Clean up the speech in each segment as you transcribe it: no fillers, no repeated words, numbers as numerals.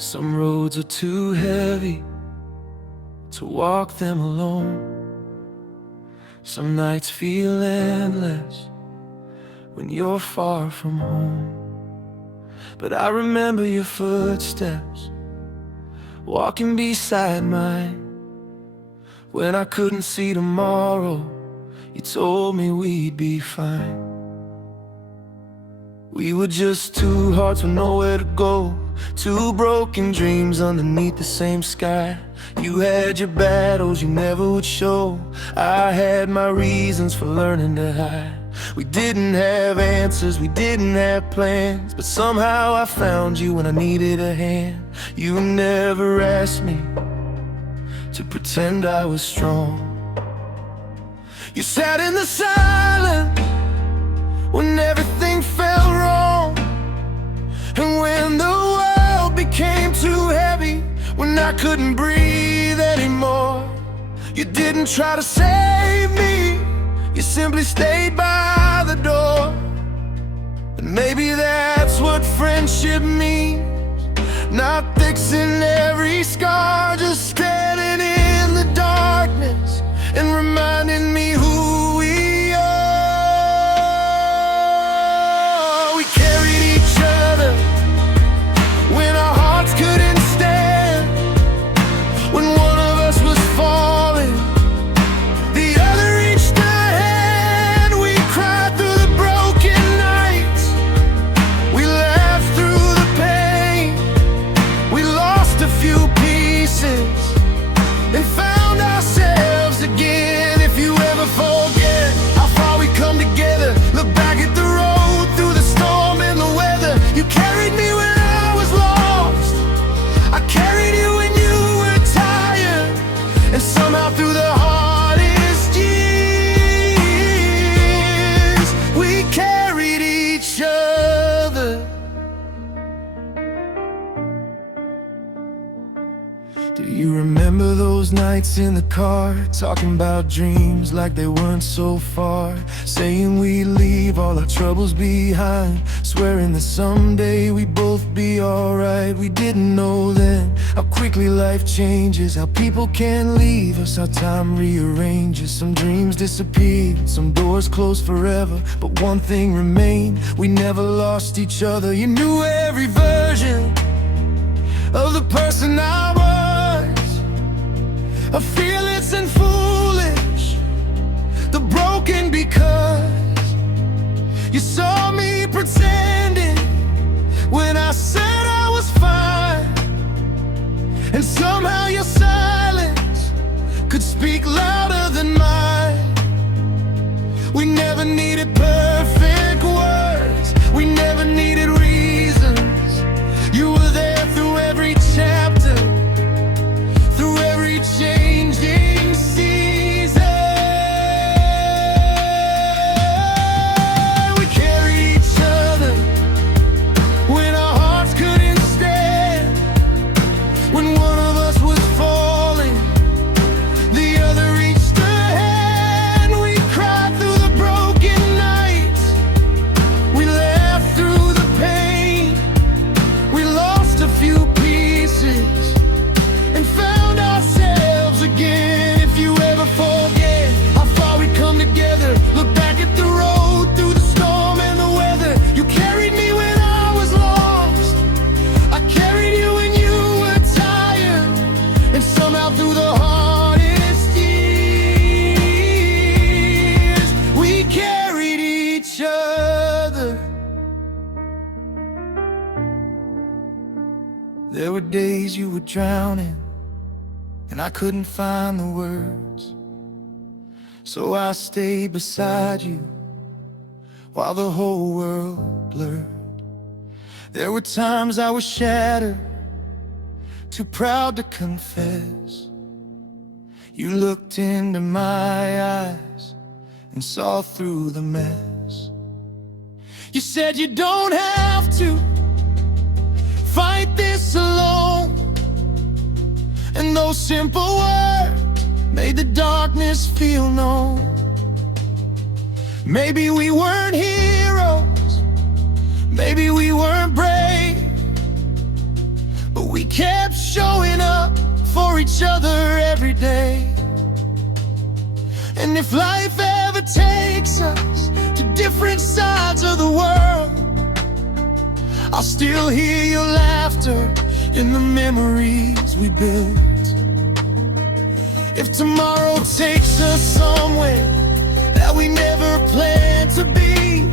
Some roads are too heavy to walk them alone. Some nights feel endless when you're far from home. But I remember your footsteps walking beside mine. When I couldn't see tomorrow, you told me we'd be fine. We were just two hearts with nowhere to go, two broken dreams underneath the same sky. You had your battles you never would show, I had my reasons for learning to hide. We didn't have answers, we didn't have plans, but somehow I found you when I needed a hand. You never asked me to pretend I was strong. You sat in the silence when everything felt wrong, and when the world became too heavy, when I couldn't breathe anymore. You didn't try to save me, you simply stayed by the door. And maybe that's what friendship means, not fixing every scar, just standing in the darkness and reminding me who we are. We carried each other when our hearts couldn't stand, when one of us was falling, the other reached a hand. We cried through the broken nights, we laughed through the pain, we lost a few pieces and found ourselves again. If you ever forget how far we come together, look back at the road through the storm and the weather. You carried me when I was lost, I carried you when you were tired, and somehow through the hardest years, we carried each other. Do you remember those nights in the car, talking about dreams like they weren't so far, saying we'd leave all our troubles behind, swearing that someday we'd both be alright? We didn't know then how quickly life changes, how people can leave us, how time rearranges. Some dreams disappeared, some doors closed forever, but one thing remained: we never lost each other. You knew every version of the person I was, of fearless and foolish, the broken, because you saw me pretending when I said I was fine, and somehow your silence could speak louder than mine. We never needed perfect words, we never needed reasons. You were there through every chapter, through every changing season. We carried each other when our hearts couldn't stand, when one of us was falling, the other reached a hand. We cried through the broken nights, we laughed through the pain, we lost a few pieces and found ourselves again. If you ever forget how far we come together, look back at the road through the storm and the weather. You carried me when I was lost, I carried you when you were tired, and somehow through the hardest years, we carried each other. There were days you were drowning and I couldn't find the words, so I stayed beside you while the whole world blurred. There were times I was shattered, too proud to confess. You looked into my eyes and saw through the mess. You said you don't have to fight this alone, and those simple words made the darkness feel known. Maybe we weren't heroes, maybe we weren't brave, but We kept showing up for each other every day. And if life ever takes us to different sides of the world, I'll still hear your laughter in the memories we built. If tomorrow takes us somewhere that we never planned to be,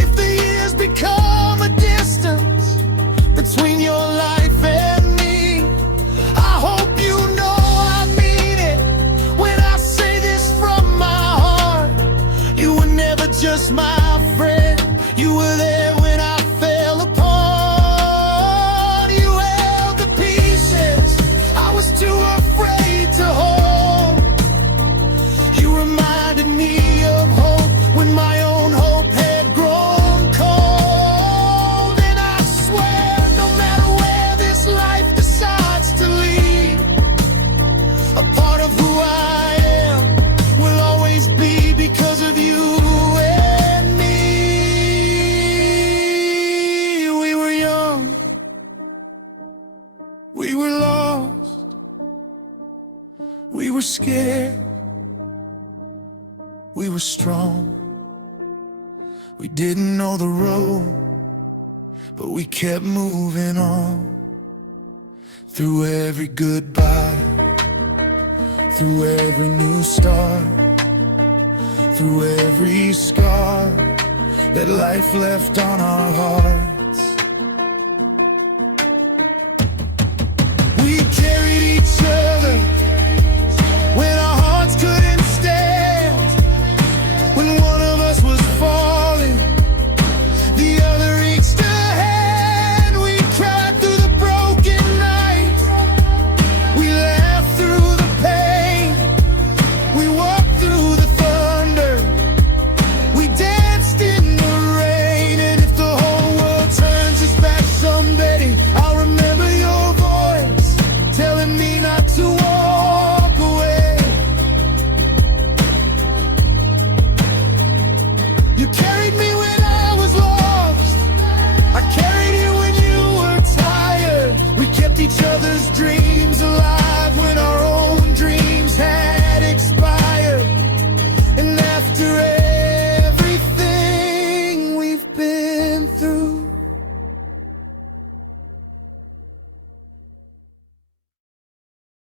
if the years become a distance between your life and me, I hope you know I mean it when I say this from my heart. You were never just my friend, you were there when I fell apart. You held the pieces I was too afraid to hold. You reminded me of hope when my own hope had grown cold. And I swear, no matter where this life decides to lead, a part of who I am will always be because of you and me. We were young, we were lost, we were scared, we were strong. We didn't know the road, but we kept moving on. Through every goodbye, through every new start, through every scar that life left on our heart.